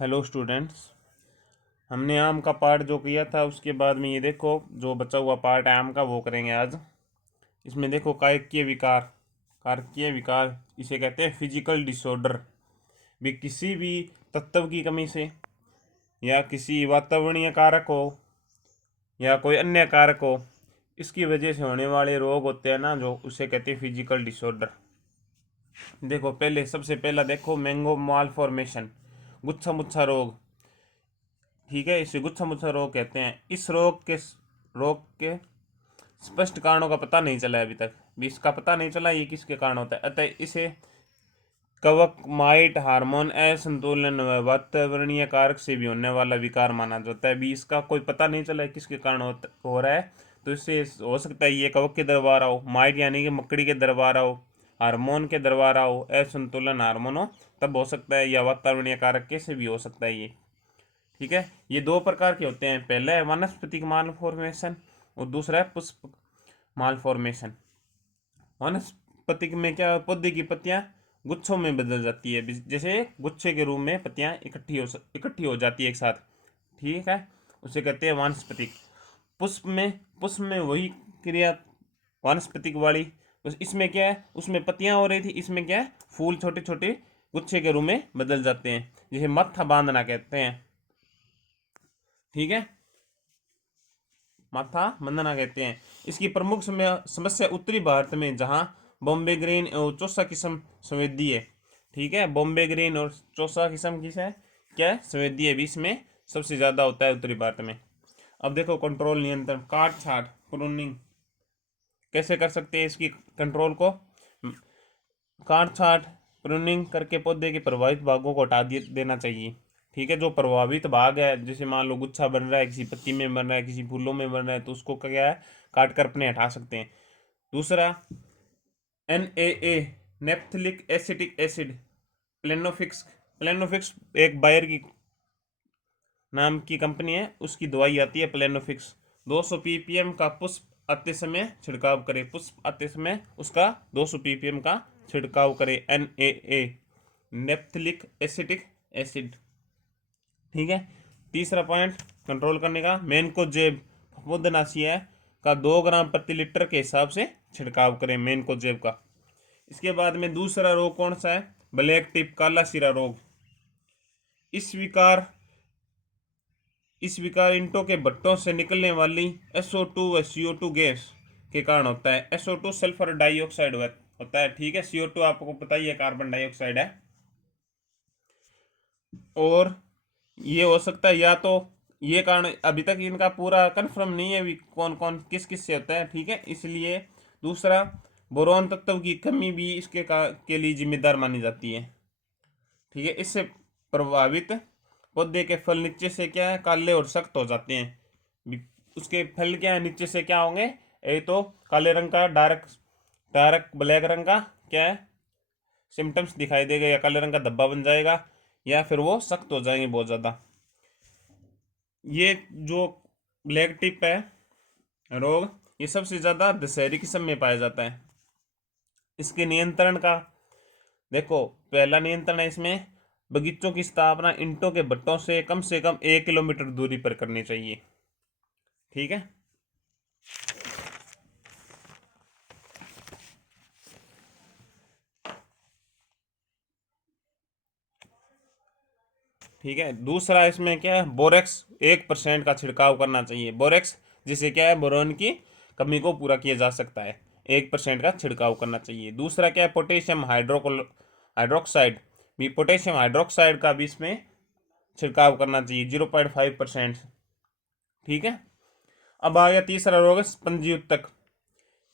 Hello students. हमने आम का पार्ट जो किया था उसके बाद में ये देखो जो बचा हुआ पार्ट है आम का वो करेंगे आज। इसमें देखो कायकीय विकार, कारकीय विकार इसे कहते हैं फिजिकल डिसऑर्डर। भी किसी भी तत्व की कमी से या किसी वातावरणीय कारक हो या कोई अन्य कारक हो, इसकी वजह से होने वाले रोग होते हैं ना, जो उसे कहते हैं फिजिकल डिसऑर्डर। देखो पहले सबसे पहला देखो मैंगो माल फॉर्मेशन, गुच्छा मुच्छा रोग। ठीक है, इसे गुच्छा मुच्छा रोग कहते हैं। इस रोग के स्पष्ट कारणों का पता नहीं चला है अभी तक भी, इसका पता नहीं चला ये किसके कारण होता है। अतः इसे कवक माइट हार्मोन असंतुलन व वातावरणीय कारक से भी होने वाला विकार माना जाता है। भी इसका कोई पता नहीं चला है किसके कारण हो रहा है। तो इससे हो सकता है ये कवक के दरबार हो, माइट यानी कि मकड़ी के दरबार हो, हार्मोन के दरबार हो, असंतुलन हार्मोन हो तब हो सकता है, या वातावरणीय कारक के से भी हो सकता है ये। ठीक है, ये दो प्रकार के होते हैं, पहला है वनस्पतिक माल फॉर्मेशन और दूसरा है पुष्प माल फॉर्मेशन। वनस्पतिक में क्या, पौधे की पत्तियां गुच्छों में बदल जाती है, जैसे गुच्छे के रूप में पत्तियां इकट्ठी हो जाती है एक साथ। ठीक है, उसे कहते हैं वानस्पतिक। पुष्प में वही क्रिया वानस्पतिक वाली, बस इसमें क्या है, उसमें पत्तियां हो रही थी, इसमें क्या है, फूल छोटे छोटे गुच्छे के रूप में बदल जाते हैं, जिसे मत्था बांधना कहते हैं। ठीक है, माथा बंधना कहते हैं। इसकी प्रमुख समस्या उत्तरी भारत में, जहाँ बॉम्बे ग्रीन और चौसा किस्म संवेदी है। ठीक है, बॉम्बे ग्रीन और चौसा किस्म किस है, क्या है, संवेदी है, बीच में सबसे ज़्यादा होता है उत्तरी भारत में। अब देखो कंट्रोल नियंत्रण, काट छाट प्रूनिंग कैसे कर सकते हैं इसकी कंट्रोल को। काट छाट प्रूनिंग करके पौधे के प्रभावित भागों को हटा देना चाहिए। ठीक है, जो प्रभावित भाग है, जैसे मान लो गुच्छा बन रहा है, किसी पत्ती में बन रहा है, किसी फूलों में बन रहा है, तो उसको क्या है, काट कर अपने हटा सकते हैं। दूसरा NaA नेप्थलिक एसिटिक एसिड, प्लेनोफिक्स। प्लेनोफिक्स एक बायर की नाम की कंपनी है, उसकी दवाई आती है प्लेनोफिक्स। 200 ppm का पुष्प आते समय छिड़काव करें, पुष्प आते समय उसका 200 ppm का छिड़काव करें। NaA naphthalic acetic acid. ठीक है, तीसरा पॉइंट कंट्रोल करने का, मेनकोजेब फफूंदनाशी है का 2 ग्राम प्रति लीटर के हिसाब से छिड़काव करें, मेनकोजेब का। इसके बाद में दूसरा रोग कौन सा है, ब्लैक टिप काला सिरा रोग। इस विकार इस विकार ईंटों के भट्टों से निकलने वाली SO2 व CO2 गैस के कारण होता है। SO2 सल्फर डाइऑक्साइड होता है। ठीक है, CO2 आपको पता ही है, कार्बन डाइऑक्साइड है। और ये हो सकता है, या तो ये कारण अभी तक इनका पूरा कंफर्म नहीं है भी कौन कौन किस किस से होता है। ठीक है, इसलिए दूसरा बोरोन तत्व की कमी भी के लिए जिम्मेदार मानी जाती है। ठीक है, इससे प्रभावित पौधे के फल नीचे से क्या है, काले और सख्त हो जाते हैं। उसके फल क्या है, नीचे से क्या होंगे, एक तो काले रंग का डार्क डार्क ब्लैक रंग का क्या है सिम्टम्स दिखाई देगा, या काले रंग का धब्बा बन जाएगा, या फिर वो सख्त हो जाएंगे बहुत ज़्यादा। ये जो ब्लैक टिप है रोग, ये सबसे ज़्यादा दशहरी किस्म में पाया जाता है। इसके नियंत्रण का देखो, पहला नियंत्रण है इसमें, बगीचों की स्थापना ईंटों के भट्टों से कम 1 किलोमीटर दूरी पर करनी चाहिए। ठीक है, ठीक है। दूसरा इसमें क्या है, बोरेक्स 1% का छिड़काव करना चाहिए, बोरेक्स, जिसे क्या है, बोरोन की कमी को पूरा किया जा सकता है। 1% का छिड़काव करना चाहिए। दूसरा क्या है, पोटेशियम हाइड्रोक्साइड, भी पोटेशियम हाइड्रोक्साइड का भी इसमें छिड़काव करना चाहिए, 0.5%। ठीक है, अब आ गया तीसरा रोग है स्पंजी उत्तक।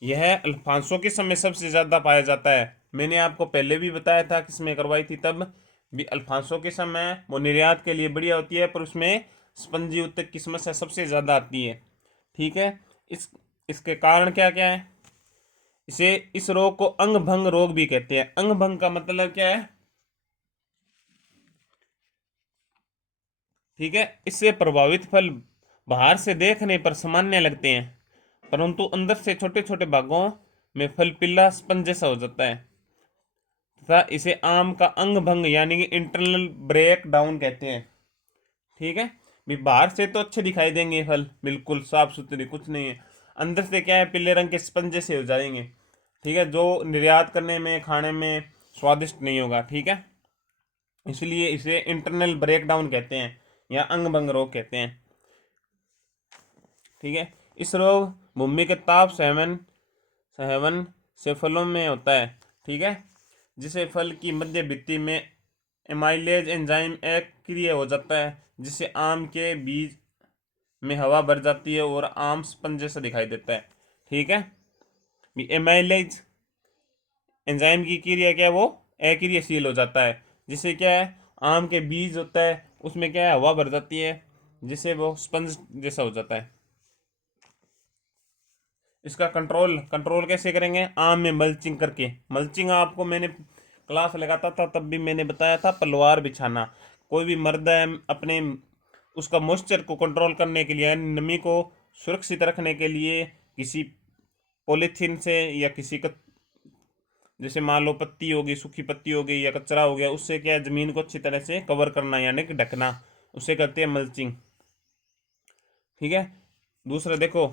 यह अल्फांसो के समय सबसे ज़्यादा पाया जाता है। मैंने आपको पहले भी बताया था किसमें करवाई थी, तब भी अल्फांसो के समय वो निर्यात के लिए बढ़िया होती है, पर उसमें स्पंजी उत्तक की समस्या सबसे ज़्यादा आती है। ठीक है, इसके कारण क्या क्या है, इस रोग को अंग भंग रोग भी कहते हैं। अंग भंग का मतलब क्या है, ठीक है, इससे प्रभावित फल बाहर से देखने पर सामान्य लगते हैं, परंतु अंदर से छोटे छोटे भागों में फल पीला स्पंज जैसा हो जाता है, तथा इसे आम का अंग भंग यानी कि इंटरनल ब्रेक डाउन कहते हैं। ठीक है। भी बाहर से तो अच्छे दिखाई देंगे फल, बिल्कुल साफ सुथरे, कुछ नहीं है। अंदर से क्या है, पीले रंग के स्पंजे से हो जाएंगे। ठीक है, जो निर्यात करने में, खाने में स्वादिष्ट नहीं होगा। ठीक है, इसलिए इसे इंटरनल ब्रेकडाउन कहते हैं या अंग भंग रोग कहते हैं। ठीक है, इस रोग भूमि के ताप सहवन सहवन से फलों में होता है। ठीक है, जिसे फल की मध्य भित्ति में एमाइलेज एंजाइम अक्रिय हो जाता है, जिससे आम के बीज में हवा भर जाती है और आम स्पंज जैसा दिखाई देता है। ठीक है, एमाइलेज एंजाइम की क्रिया क्या है, वो अक्रियशील हो जाता है, जिससे क्या है, आम के बीज होता है उसमें क्या है, हवा भर जाती है, जिससे वो स्पंज जैसा हो जाता है। इसका कंट्रोल कंट्रोल कैसे करेंगे, आम में मल्चिंग करके। मल्चिंग आपको मैंने क्लास लगाता था तब भी मैंने बताया था, पलवार बिछाना। कोई भी मर्द है अपने उसका मॉइस्चर को कंट्रोल करने के लिए, यानी नमी को सुरक्षित रखने के लिए, किसी पॉलीथीन से या किसी का, जैसे मान लो पत्ती होगी, सूखी पत्ती हो गई या कचरा हो गया, उससे क्या है, जमीन को अच्छी तरह से कवर करना यानी कि ढकना, उसे कहते हैं मल्चिंग। ठीक है, दूसरा देखो,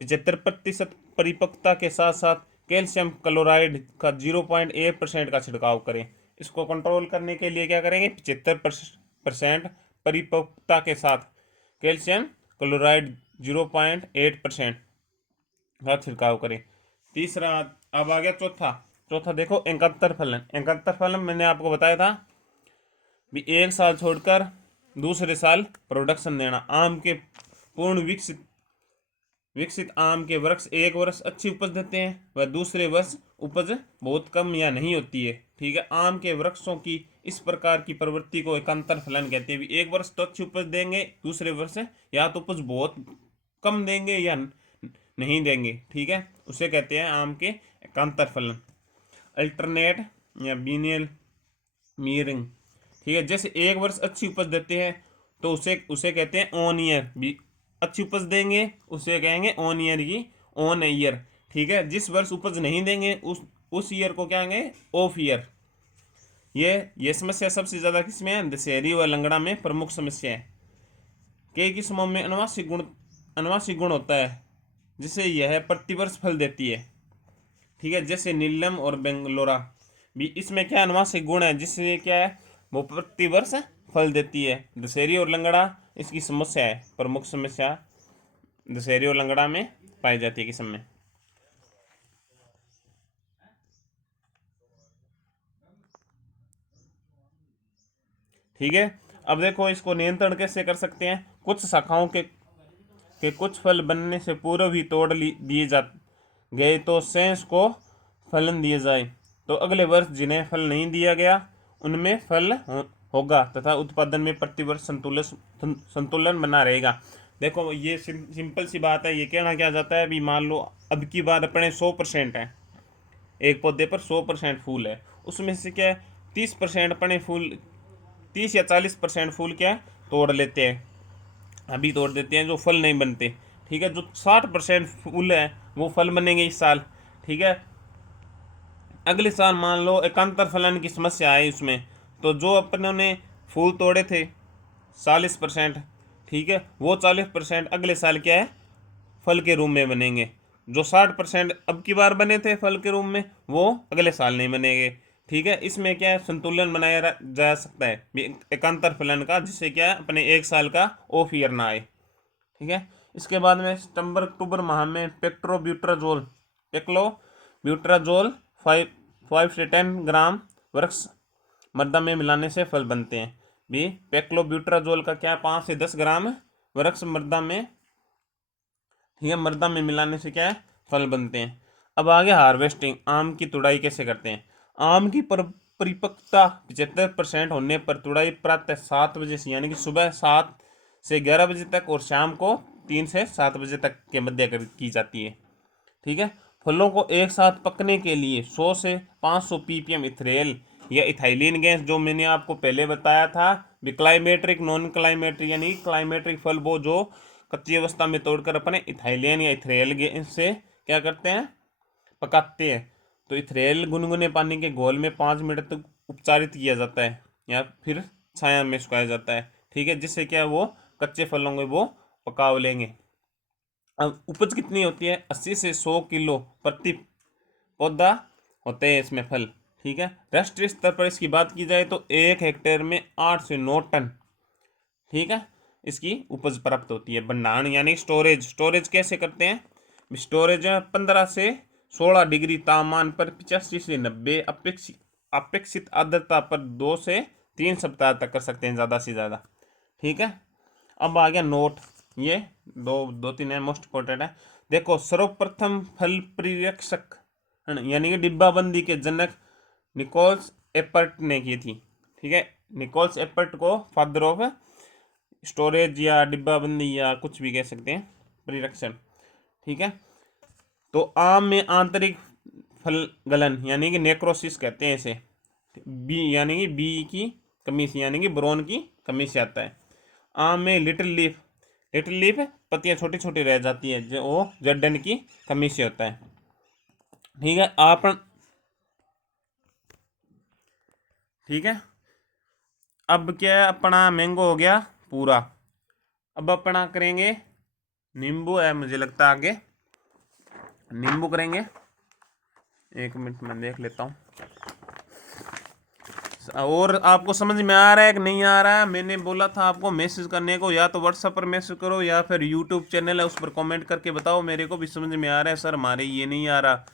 75% परिपक्वता के साथ साथ कैल्शियम क्लोराइड का 0.1% का छिड़काव करें। इसको कंट्रोल करने के लिए क्या करेंगे, 75% परिपक्वता के साथ कैल्शियम क्लोराइड 0.8% का छिड़काव करें। तीसरा, अब आ गया चौथा। चौथा देखो, एकांतर फलन। एकांतर फलन मैंने आपको बताया था भी एक साल छोड़कर दूसरे साल प्रोडक्शन देना। आम के पूर्ण विकसित विकसित आम के वृक्ष एक वर्ष अच्छी उपज देते हैं, वह दूसरे वर्ष उपज बहुत कम या नहीं होती है। ठीक है, आम के वृक्षों की इस प्रकार की प्रवृत्ति को एकांतर फलन कहते हैं। एक वर्ष तो अच्छी उपज देंगे, दूसरे वर्ष या तो उपज बहुत कम देंगे या नहीं देंगे। ठीक है, उसे कहते हैं आम के एकांतर फलन। अल्टरनेट या बीनियल मीरिंग। ठीक है, जैसे एक वर्ष अच्छी उपज देते हैं तो उसे उसे कहते हैं ऑन ईयर। भी अच्छी उपज देंगे उसे कहेंगे ऑन ईयर की, ऑन ईयर। ठीक है, जिस वर्ष उपज नहीं देंगे उस ईयर को क्या कहेंगे, ऑफ ईयर। ये समस्या सबसे ज़्यादा किसमें है, दशहरी व लंगड़ा में प्रमुख समस्या है। कई किस्मों में अनुवांशिक गुण होता है जिससे यह प्रतिवर्ष फल देती है। ठीक है, जैसे नीलम और बेंगलोरा भी, इसमें क्या अनुवांशिक गुण है जिससे क्या है, वो प्रतिवर्ष फल देती है। दशहरी और लंगड़ा इसकी समस्या है, प्रमुख समस्या दशहरी और लंगड़ा में पाई जाती है किस्म में। ठीक है, अब देखो इसको नियंत्रण कैसे कर सकते हैं। कुछ शाखाओं के कुछ फल बनने से पूर्व ही तोड़ दिए जा गए तो शेष को फलन दिए जाए, तो अगले वर्ष जिन्हें फल नहीं दिया गया उनमें फल होगा तथा उत्पादन में प्रतिवर्ष संतुलन बना रहेगा। देखो ये सिंपल सी बात है। ये कहना क्या जाता है, अभी मान लो अब की बार अपने 100% है, एक पौधे पर 100% फूल है, उसमें से क्या है, 30% अपने फूल, 30 या 40% फूल क्या है, तोड़ लेते हैं, अभी तोड़ देते हैं, जो फल नहीं बनते। ठीक है, जो 60% फूल है वो फल बनेंगे इस साल। ठीक है, अगले साल मान लो एकांतर फलन की समस्या आई उसमें, तो जो अपनों ने फूल तोड़े थे 40%, ठीक है, वो 40% अगले साल क्या है, फल के रूप में बनेंगे। जो 60% अब की बार बने थे फल के रूप में, वो अगले साल नहीं बनेंगे। ठीक है, इसमें क्या है, संतुलन बनाया जा सकता है एकांतर फलन का, जिससे क्या है, अपने एक साल का ऑफ ईयर ना आए। ठीक है, इसके बाद में सितंबर अक्टूबर माह में पेक्लोब्यूट्राजोल 5 से 10 ग्राम वृक्ष मृदा में मिलाने से फल बनते हैं। भी पेक्लोब्यूट्राजोल का क्या, 5 से 10 ग्राम वृक्ष मृदा में, ठीक है, मृदा में मिलाने से क्या है, फल बनते हैं। अब आगे हार्वेस्टिंग, आम की तुड़ाई कैसे करते हैं। आम की परिपक्वता 75% होने पर तुड़ाई प्रातः 7 बजे से, यानी कि सुबह 7 से 11 बजे तक और शाम को 3 से 7 बजे तक के मध्य की जाती है। ठीक है, फलों को एक साथ पकने के लिए 100 से 500 ppm इथेनॉल या इथाइलिन गैस, जो मैंने आपको पहले बताया था, क्लाइमेट्रिक नॉन क्लाइमेट्रिक, यानी क्लाइमेट्रिक फल वो जो कच्ची अवस्था में तोड़कर अपने इथाइलिन या इथेनॉल गैस से क्या करते हैं, पकाते हैं। तो इथेनॉल गुनगुने पानी के घोल में 5 मिनट तक उपचारित किया जाता है या फिर छाया में सुखाया जाता है, ठीक है, जिससे क्या है वो कच्चे फलों को वो पका लेंगे। अब उपज कितनी होती है, 80 से 100 किलो प्रति पौधा होते हैं इसमें फल, ठीक है। राष्ट्रीय स्तर पर इसकी बात की जाए तो 1 हेक्टेयर में 8 से 9 टन, ठीक है, इसकी उपज प्राप्त होती है। भंडारण यानी स्टोरेज, स्टोरेज कैसे करते हैं, स्टोरेज 15 से 16 डिग्री तापमान पर 85 से 90 अपेक्षित आर्द्रता पर 2 से 3 सप्ताह तक कर सकते हैं, ज़्यादा से ज़्यादा, ठीक है। अब आ गया नोट, ये दो तीन है, मोस्ट इम्पोर्टेंट है। देखो, सर्वप्रथम फल परिरक्षक यानी कि डिब्बाबंदी के जनक निकोल्स एपर्ट ने की थी, ठीक है। निकोल्स एपर्ट को फादर ऑफ स्टोरेज या डिब्बाबंदी या कुछ भी कह सकते हैं, परिरक्षण, ठीक है। तो आम में आंतरिक फल गलन यानी कि नेक्रोसिस कहते हैं इसे, बी यानी कि बी की कमी से यानी कि ब्रोन की कमी से आता है। आम में लिटिल लीफ पत्तियां छोटी छोटी रह जाती है, जो वो जड्डन की कमी से होता है, ठीक है। ठीक है, अब क्या है, अपना मैंगो हो गया पूरा। अब अपना करेंगे नींबू है, मुझे लगता है आगे नींबू करेंगे। 1 मिनट में देख लेता हूँ। और आपको समझ में आ रहा है कि नहीं आ रहा है, मैंने बोला था आपको मैसेज करने को, या तो व्हाट्सएप पर मैसेज करो या फिर यूट्यूब चैनल है उस पर कमेंट करके बताओ, मेरे को भी समझ में आ रहा है सर, हमारे ये नहीं आ रहा।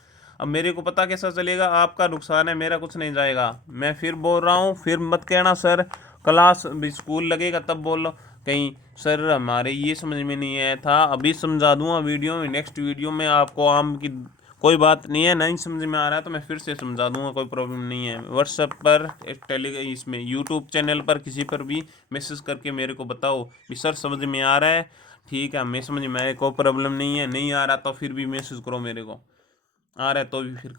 अब मेरे को पता कैसा चलेगा, आपका नुकसान है, मेरा कुछ नहीं जाएगा। मैं फिर बोल रहा हूँ, फिर मत कहना सर क्लास भी स्कूल लगेगा तब बोलो कहीं सर हमारे ये समझ में नहीं आया था, अभी समझा दूंगा वीडियो में, नेक्स्ट वीडियो में आपको आम की कोई बात नहीं है, नहीं समझ में आ रहा है तो मैं फिर से समझा दूंगा, कोई प्रॉब्लम नहीं है। व्हाट्सएप पर, इसमें यूट्यूब चैनल पर किसी पर भी मैसेज करके मेरे को बताओ कि सर समझ में आ रहा है, ठीक है, मैं समझ में आया, कोई प्रॉब्लम नहीं है। नहीं आ रहा तो फिर भी मैसेज करो मेरे को, आ रहा है तो भी फिर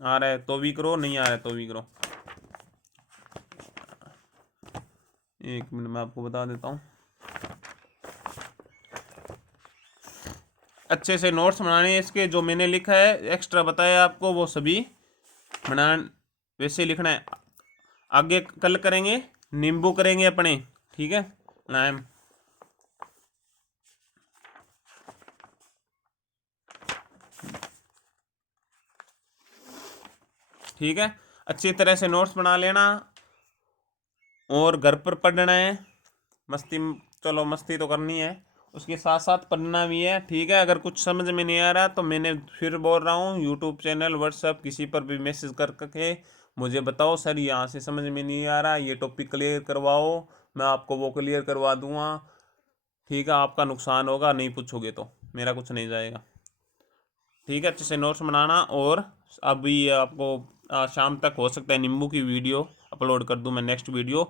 आ रहा है तो भी करो, नहीं आ रहा है तो भी करो। 1 मिनट में आपको बता देता हूँ। अच्छे से नोट्स बनाने इसके, जो मैंने लिखा है एक्स्ट्रा बताया आपको वो सभी बनाना वैसे लिखना है। आगे कल करेंगे नींबू करेंगे अपने, ठीक है, लाइम, ठीक है। अच्छी तरह से नोट्स बना लेना और घर पर पढ़ना है, मस्ती, चलो मस्ती तो करनी है, उसके साथ साथ पढ़ना भी है, ठीक है। अगर कुछ समझ में नहीं आ रहा तो मैंने फिर बोल रहा हूँ, यूट्यूब चैनल, व्हाट्सएप किसी पर भी मैसेज करके मुझे बताओ सर यहाँ से समझ में नहीं आ रहा, ये टॉपिक क्लियर करवाओ, मैं आपको वो क्लियर करवा दूंगा, ठीक है। आपका नुकसान होगा, नहीं पूछोगे तो मेरा कुछ नहीं जाएगा, ठीक है। अच्छे से नोट्स बनाना। और अभी आपको शाम तक हो सकता है नींबू की वीडियो अपलोड कर दूं मैं, नेक्स्ट वीडियो,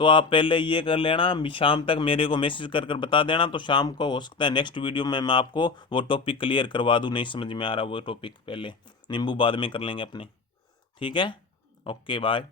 तो आप पहले ये कर लेना, शाम तक मेरे को मैसेज कर बता देना, तो शाम को हो सकता है नेक्स्ट वीडियो में मैं आपको वो टॉपिक क्लियर करवा दूं, नहीं समझ में आ रहा वो टॉपिक, पहले नींबू बाद में कर लेंगे अपने, ठीक है। Okay bye.